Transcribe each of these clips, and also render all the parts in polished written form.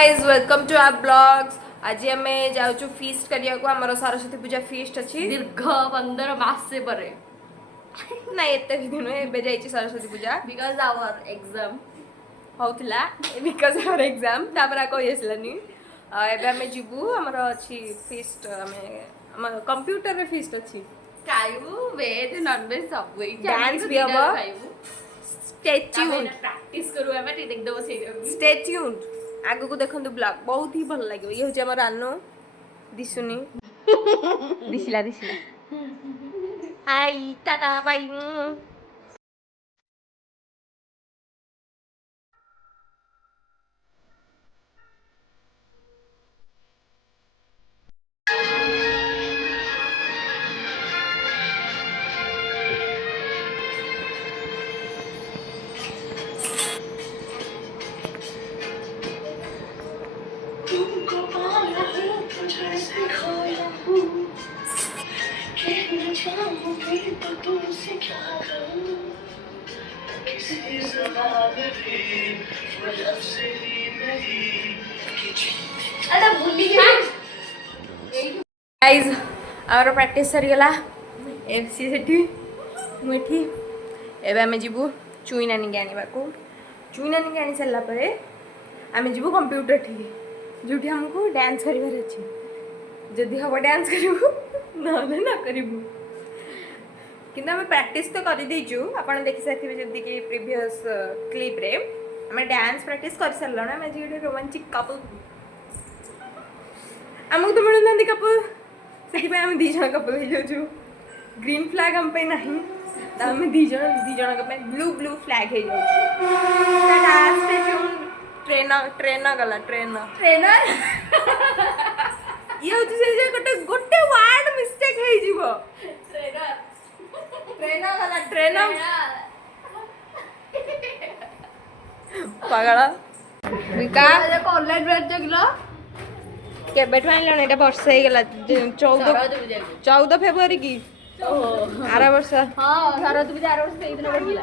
Guys welcome to our blogs. आज आमे जाउछु feast करिया को हमर सरस्वती पूजा फीस्ट अछि दीर्घ 15 मास से परे ना एते दिन एबे जाइछि सरस्वती पूजा बिकॉज आवर एग्जाम होतला बिकॉज आवर एग्जाम ताबरा कोइ असलानी एबे आमे जिबु हमर अछि फीस्ट हमर कंप्यूटर रे फीस्ट अछि खाइबु वेज नॉन वेज सब वही डांस भी हबो स्टे ट्यून्ड प्रैक्टिस करू हमें टी देख दबो से स्टे ट्यून्ड आगु को देखंतु ब्लॉग बहुत ही भल लागियो ये होचे हमर रानो दिसुनी दिसिला हाय टाटा बाय तुमको पाया है तुझे से खोया हूँ कहना चाहूँगी तो तुमसे क्या करूँ किसी ज़बान भी वो लफ्ज़ ही नहीं अरे भूली गई गाइस आवर प्रैक्टिस सरी गला एफसी सेठी मुठी एबे हमें जीबू चुई नानी के आनिबा को चुई नानी के आनी सरला परे हमें जीबू कंप्यूटर ठीक जोठी हमको डांस करिवार अछि जदि हम डांस करिबू नले ना करिबू किंतु हमें प्रैक्टिस तो कर देजु आपण देखि सकथिबे जदि कि प्रीवियस क्लिप रे हमें डांस प्रैक्टिस कर सरला ना मैं जेडे रोमांटिक कपल हमको तो मिलु नंदी कपल सेठी पे हम दी जण कपल हो जाजु ग्रीन फ्लैग हम पे नहीं त हम दी जण के पे ब्लू फ्लैग हो Jaju Tata stay tune train गला ट्रेनर ये होची से गोटे वर्ड मिस्टेक हे जीवो ट्रेन गला ट्रेन पागला विका ऑनलाइन बैच जगलो केबे ठाइलो एटा वर्ष हे गेला 14 फेब्रुआरी की आरा वर्ष हां सरस्वती पूजा 8 वर्ष 3 दिन बढ़िला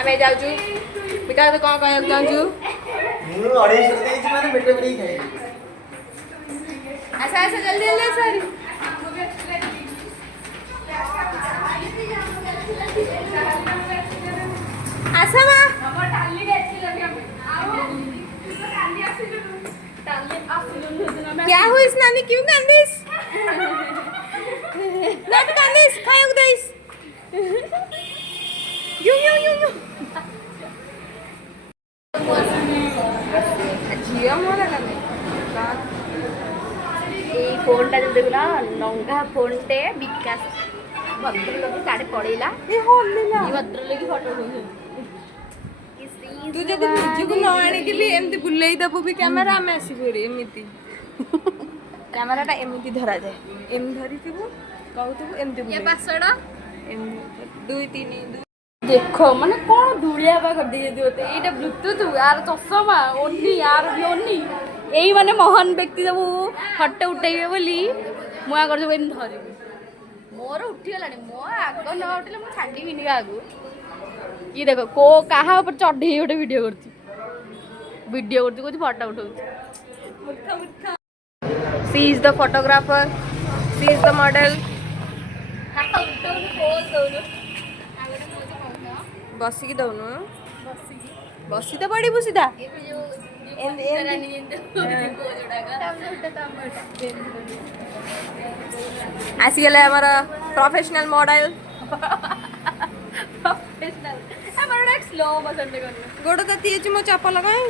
आमे जाउछु बिका तो कोन कहय जाउछु मु 250 देइछि माने बेटे बेटे खाइ आसा जल्दी ले सर आसा मा हमर टाली गेछि लगे टाली आसिलु क्या हुइस नानी क्यों कांदिस नट कांदिस खायक देइस यू जिया मोला कांदे এই ফোনটা যদি দেখুন লঙ্কা ফোনটে বিকাশ ভদ্রলোক কাড়ে পড়েলা ए होलिला এই ভদ্রলোক ফটো तू जब निजु को न आनी दिली एमती बुलेई दबो भी कैमरा में आसी बोरे एमिति कैमराटा एमिति धरा जाए एम धरी थिबो कहू एमती ये बुलेई पासवर्ड एम 2 3 देखो माने कौन धुलिया बा कर दिए दियोते एटा ब्लूटूथ यार चश्मा ओन्ली यार भी ओन्ली एई माने महान व्यक्ति सब फटो उठेबे बोली मुआ कर सब इन धरि मोर उठी गलानी मो आग न उठले मु छाडी बिनी आगु ये देखो को कहा ऊपर चढ़ी गोटे वीडियो करती कुछ फोटो उठाउती she is the photographer she is the model बसी की दउनु बसी तो पड़ी बुसीदा आसी गले हमारा प्रोफेशनल मॉडल स्लो मोशन में करना गोड़ तती अछि मो चप्पल लगाई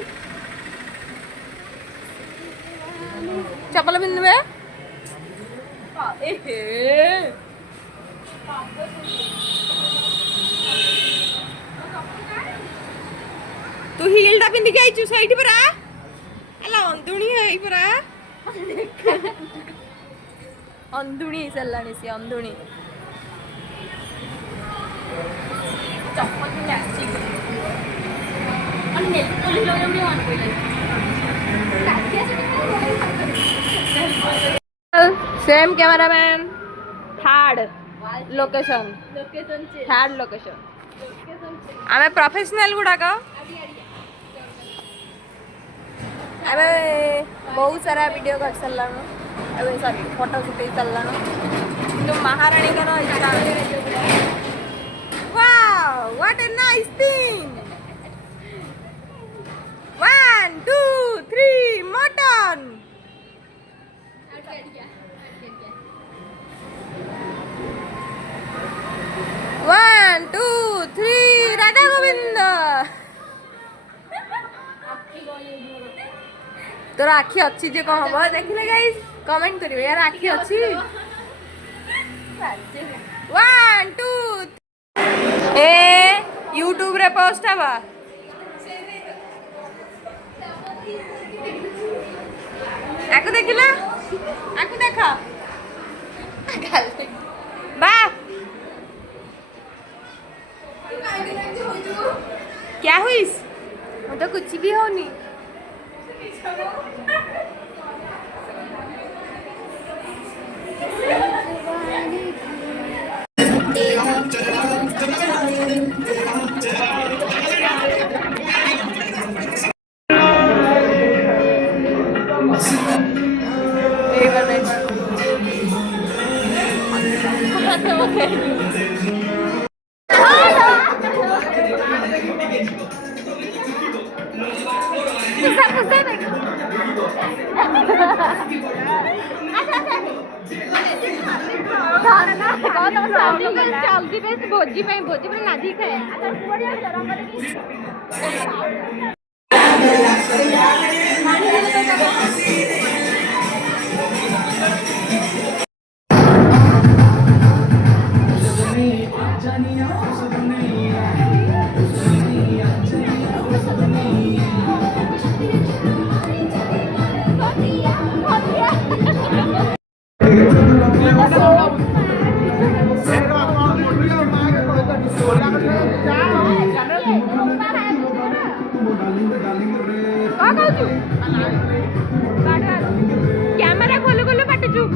चप्पल पिनबे एहे तू हीलटा पिंदी के आइछु साइड परा अला अंधुणी है परा अंधुणी सल्लानी से अंधुणी चप्पल में प्लास्टिक और नेल पॉलिश लगे भी मान कोई same cameraman third location location change third location location change आमे प्रोफेशनल गुड़ाक आमे बहुत सारा वीडियो कर सारानु अबे सॉरी फोटो शूट सारानु तो महारानी का इच्छा wow what a nice thing 1 2 3 mutton 1 2 3 Radha Govind तोर आखि अच्छी जे कह हबो देखिले गाइस कमेंट करिवे यार आखि अच्छी 1 2 ए यूट्यूब रे पोस्ट हबा आको देखिला आको देखा बा क्या हुईस मैं तो कुछ भी होनी भोजी पे नादी खाए कैमरा खोलो खोलो पाटे चुप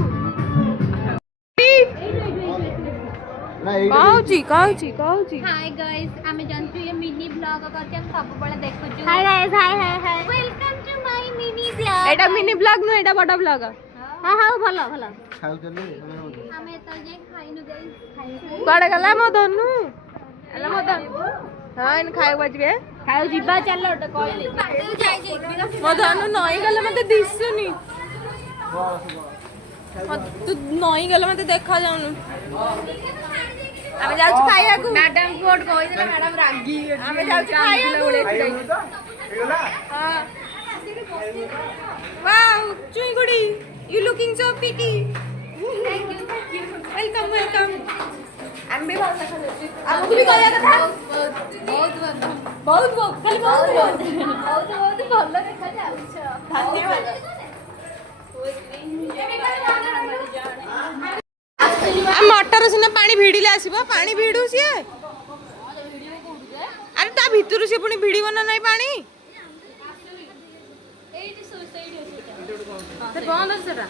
कहूची हाय गाइस आमे जानछु ये मिनी ब्लॉग करके हम सब बड़ा देखु छु hi guys hi welcome to my mini blog एटा मिनी ब्लॉग नु एटा बड़ा ब्लॉग हां हां भलो भलो खाऊ चले आमे तो जे खाइनु गाइस खाइ बड़ा गला मदनु एला मदन हां इन खाइ बजबे खाओ जिबा चलो तो कहले तू जाई जे मदनु नई गले मते दिसुनी तू नई गले मते देखा जाउनु आमे जाउछ खाइया को मैडम कोड कहि देला मैडम रागी आमे जाउछ खाइया को हां वाओ चुई गुडी you looking so pretty thank you welcome welcome हम भी बहुत अच्छा लेते आपको भी कहया था बहुत बहुत खाली बहुत भलो देखा जाउछ धन्यवाद मटर सिना पानी भिड़िले आसीबो पानी भिड़ू सिए अरे ता भितरु से पुनी भिड़िबो ना नाही पानी एटी सुसाइड से बंद सेटा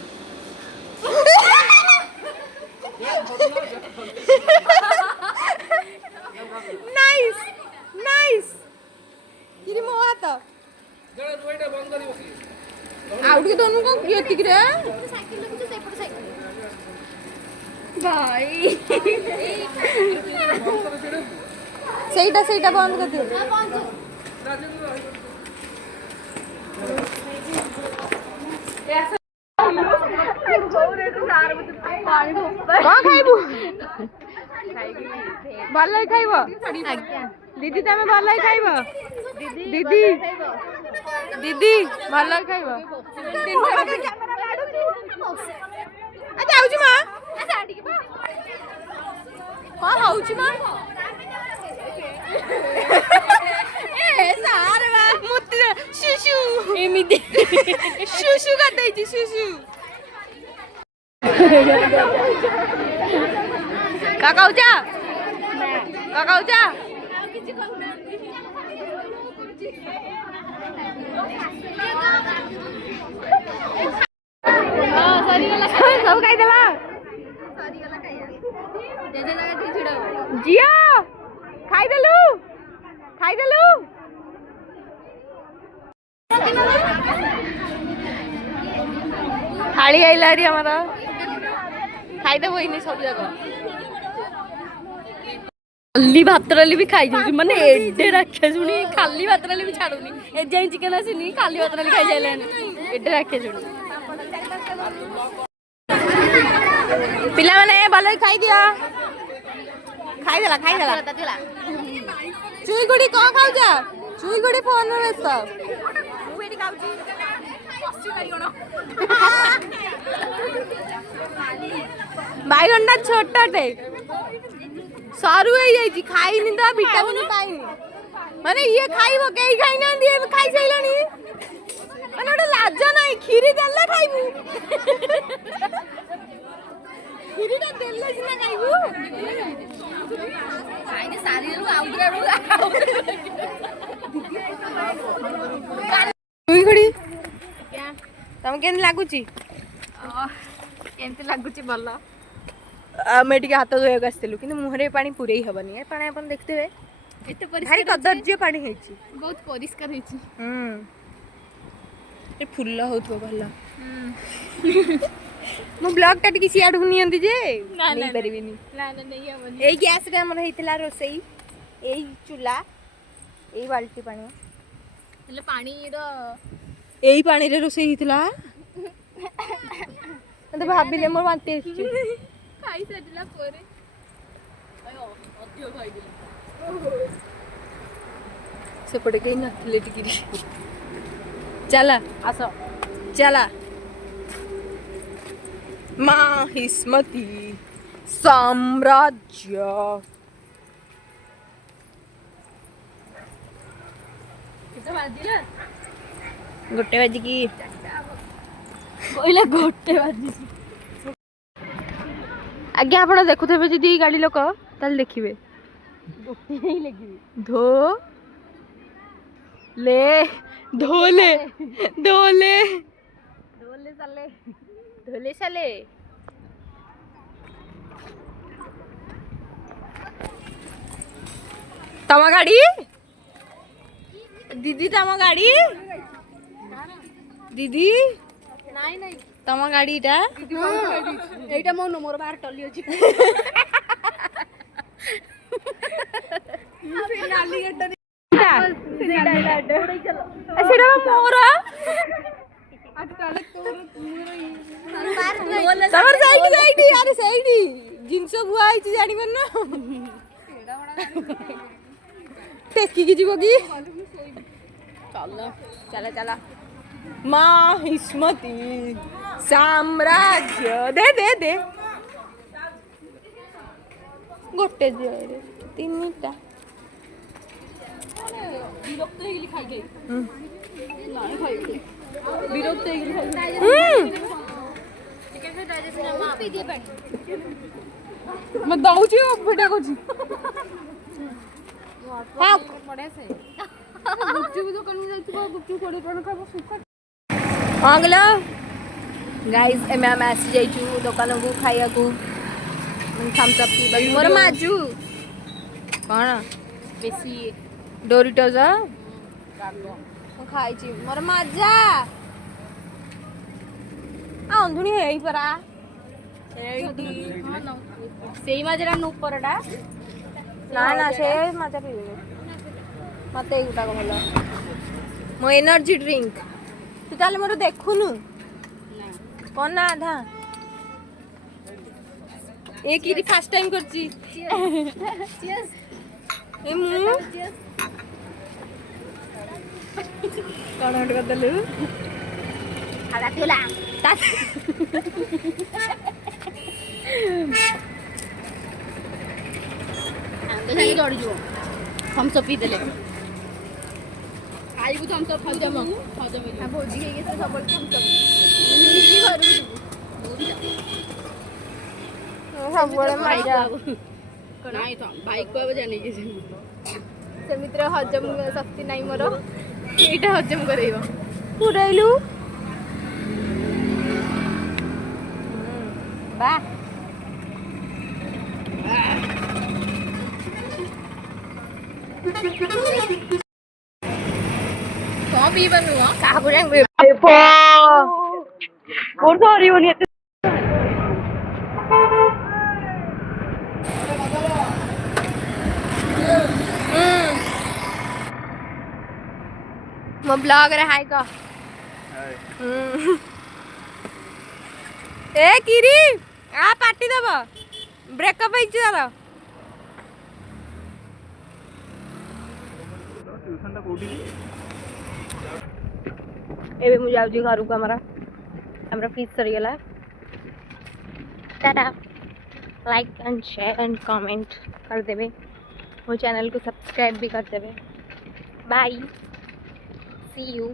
नाइस नाइस किरी मो हाथ आउट के दोनों को एतिक रे साइकिल लगु सेपट साइकिल भाई ସେଇଟା ବନ୍ଦ कर दियो कौन खाइबू भल खाइब दीदी तमें भल खाइब दीदी दीदी भल खाइब जाऊँ माँ कौन हूँ माँ शुशु एमिति शुशु कर देती शुशु काकाउचा काकाउचा सब खाई देला ଜେଜେ ଜାଗା ଟିକେ ଛିଡ଼ା ହୁଅ। ଝିଅ ଖାଇଦେଲୁ ଖାଇଦେଲୁ। ଥାଳି ଆଇଲା ହେରି ଆମର ଖାଇଦେବ ଏଇନି ସବୁ ଯାକ। ଖାଲି ଭାତ ଡାଲି ବି ଖାଇଯାଉଛି ମାନେ ଏଡେ ରାକ୍ଷସୁଣି ଖାଲି ଭାତ ଡାଲି ବି ଛାଡୁନି। ଏ ଯାଇ ଚିକେନ ଆସିନି ଖାଲି ଭାତ ଡାଲି ଖାଇସାରିଲାଣି ଏଡେ ରାକ୍ଷସୁଣି। ପିଲାମାନେ ଭଲରେ ଖାଇଦିଅ। ଖାଇଦେଲା ଖାଇଦେଲା। ଚୁଇ ଗୁଡି କଣ ଖାଉଛ? ଚୁଇ ଗୁଡି ଫୋନ ବ୍ୟସ୍ତ। ମୁଁ ଏଠି ଖାଉଛି ବାଇଗଣଟା ଛୋଟଟେ ସରୁ ହେଇଯାଇଛି ଖାଇନି ତ ଭିଟାମିନ ପାଇନି। ମାନେ ଇଏ ଖାଇବ କେହି ଖାଇନାହାନ୍ତି ଏବେ ଖାଇସାରିଲାଣି। ମାନେ ଗୋଟେ ଲାଜ ନାହିଁ କ୍ଷୀରି ଦେଲେ ଖାଇବୁ। କ୍ଷୀରିଟା ଦେଲେ ସିନା ଖାଇବୁ। ତମେ କେମିତି ଲାଗୁଛି? କେମିତି ଲାଗୁଛି ଭଲ। ଆମେ ଟିକେ ହାତ ଧୋଇବାକୁ ଆସିଥିଲୁ କିନ୍ତୁ ମୁହଁରେ ପାଣି ପୁରେଇ ହବନି। ଏ ପାଣି ଆପଣ ଦେଖିଥିବେ ଏତେ ଭାରି କଦର୍ଯ୍ୟ ପାଣି ହେଇଛି। ବହୁତ ପରିଷ୍କାର ହେଇଛି। ଏ ଫୁଲ ହଉଥିବ ଭଲ। ମୁଁ ବ୍ଲଗ ଟା ଟିକେ ସିଆଡକୁ ନିଅନ୍ତି ଯେ ନେଇପାରିବିନି। ଏଇ ଗ୍ୟାସ ରେ ଆମର ହେଇଥିଲା ରୋଷେଇ। ଏଇ ଚୁଲା ଏଇ ବାଲ୍ଟି ପାଣି ହେଲେ ପାଣିର ଏଇ ପାଣିରେ ରୋଷେଇ ହେଇଥିଲା। ମତେ ଭାବିଲେ ମୋର ବାନ୍ତି ଆସିଛି। ଖାଇସାରିଲା ପରେ ସେପଟେ କେହି ନଥିଲେ ଟିକେ ଚାଲ ଆସ ଚାଲା ମା ହିସ୍ମତି ସାମ୍ରାଜ୍ୟ। କେତେ ବାଜିଲା? ଗୋଟେ ବାଜିକି କହିଲା ଗୋଟେ ବାଜିଛି। ଆଜ୍ଞା ଆପଣ ଦେଖୁଥିବେ ଯଦି ଗାଡି ଲୋକ ତାହେଲେ ଦେଖିବେ ଗୋଟେ ହିଁ ଲେଖିବି। ଧୋ ଲେ ଧୋଲେ ଧୋଲେ ଧୋଲେ ସାଲେ ଧୋଲେ ସାଲେ। ତମ ଗାଡି ଦିଦି ତମ ଗାଡି ଦିଦି ନାଇଁ ନାଇଁ ତମ ଗାଡିଟା ଏଇଟା ମୋ ମୋର ବାହାର ଟଲି ଅଛି। ସେଟା ମୋର ତମର ସେଇଠି ସେଇଠି ଆରେ ସେଇଠି ଜିନିଷ ବୁଆ ହେଇଛି ଜାଣିପାରୁନ। ଟେକିକି ଯିବ କି? ଚାଲ ଚାଲ ଚାଲ ମା ହିସ୍ମତି ସାମ୍ରାଜ୍ୟ ଦେ ଦେ ଦେ ଗୋଟେ ଝିଅରେ ତିନିଟା। ବିରକ୍ତ ହେଇଗଲି ଖାଇ ଖାଇ। ନାଇଁ ଖାଇବି ବିରକ୍ତ ହେଇଗଲି ଖାଇ। ମୁଁ ଦଉଛି ଭିଡ଼ିଓ କରୁଛି। ଗୁପଚୁପ ଦୋକାନକୁ ଯାଇଥିବ ଗୁପଚୁପ 20 ଟଙ୍କା ଖାଇବ ସୁଖ। ହଁ ଗଲ ଗାଇସ୍ ଆମେ ଆମେ ଆସି ଯାଇଛୁ ଦୋକାନକୁ ଖାଇବାକୁ ଥମ୍ସ ଅପ୍ ପିଇବାକୁ। ମୋର ମାଜୁ କ'ଣ ବେଶୀ ଡୋରିଟୋସ୍ ମୁଁ ଖାଇଛି ମୋର ମଜା ଅନ୍ଧୁଣି ହେଇ ପରା ସେଇ ମାଜରା ନୁପରଟା ନା ନା ସେ ମଜା ପିଇବିନି ମତେ ଏଇଗୁଟାକ ଭଲ। ମୋ ଏନର୍ଜି ଡ୍ରିଙ୍କ ତୁ ତାହେଲେ ମୋର ଦେଖୁନୁ କ'ଣ ନା ଆଧା ଏ କିରି ଫାଷ୍ଟ ଟାଇମ୍ କରିଛି। ଏ ମୁଁ କ'ଣ ଗୋଟେ କରିଦେଲୁ ଚଢିଯିବ ଥମ୍ସ ଅପ୍ ପିଇଦେଲେ ଖାଇବୁ ଥମ୍ସ ଅପ୍ ହଜମ ଭୋଜି ହେଇକି ସବୁବେଳେ ଥମ୍ସ ଅପ୍ ସବୁବେଳେ ମଜା। ନାଇଁ ତ ବାଇକ୍ କୁ ଜାଣିକି ସେମିତିରେ ହଜମ ଶକ୍ତି ନାହିଁ ମୋର ଏଇଟା ହଜମ କରେଇବ। ପୁରେଇଲୁ ବା कौन पी बनूंगा କାହାକୁ ଜାଣିବେ ମୋର ଧରିବନି ଏତେ मो ब्लॉग रे हाय का ए किरी आ पार्टी दबा ब्रेकअप ହେଇଛି ତାର ଏବେ ମୁଁ ଯାଉଛି ଘରକୁ ଆମର ଫିସ୍ ସରିଗଲା Tata like and share and comment कर देवे वो चैनल को सब्सक्राइब भी कर देवे बाय सी यू